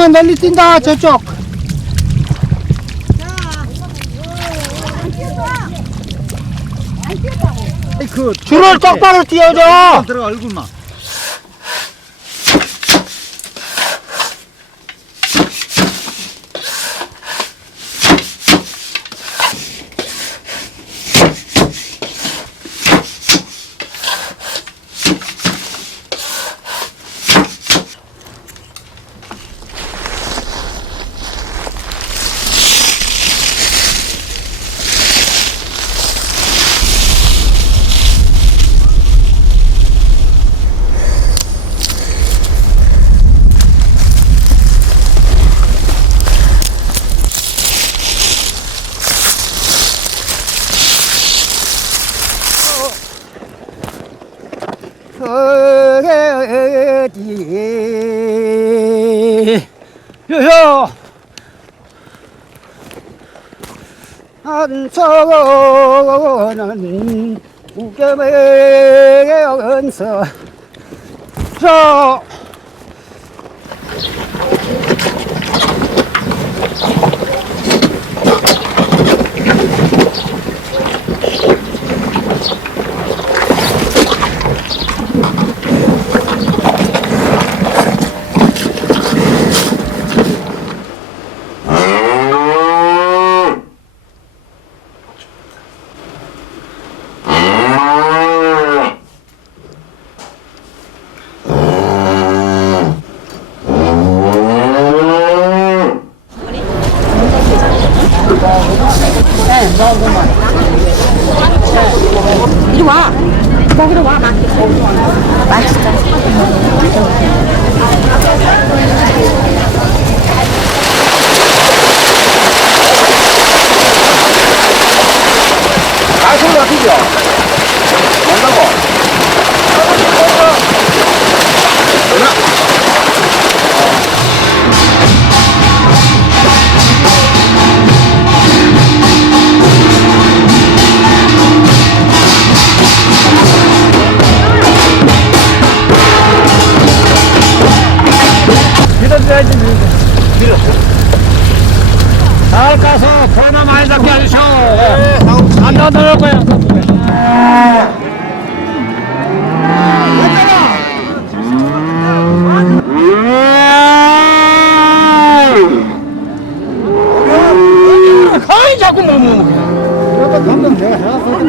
가면 널리 뛴다 저쪽. 그 줄을 똑바로 띄워줘. 들어가 얼굴만. 요요 안서는 우겨매연서 저 이리 와. 거기로 와. 맛있다. 아, 소리 나쁘죠? 뭔다고? 밀어줘야지 밀어. 잘 가서 번호 많이 잡게 해주셔. 안 넣을 거야. 거의 자꾸 못 먹어. 그래도 감독 내가 해놨어.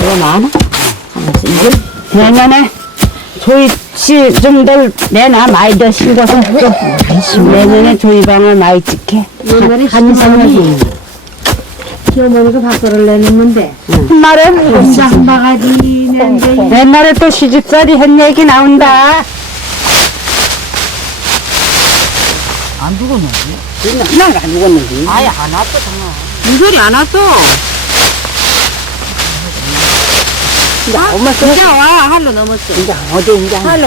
이거 많아? 이거 내년에 조이씨 좀 덜 내놔. 많이 더 싱거서 좀 내년에 조이방을 많이 찍게. 한 사람이 키워먹는 거 밖으로 내놓으면 돼. 옛날에 혼자 한 바가지 내는데 옛날에 또 시집살이 한 얘기 나온다. 안 죽었는데? 난안 죽었는데. 아예 안 왔어 정말. 물소리 안 왔어. 엄마 진짜 와 할로 넘었어. 이제 어디 이제 할로.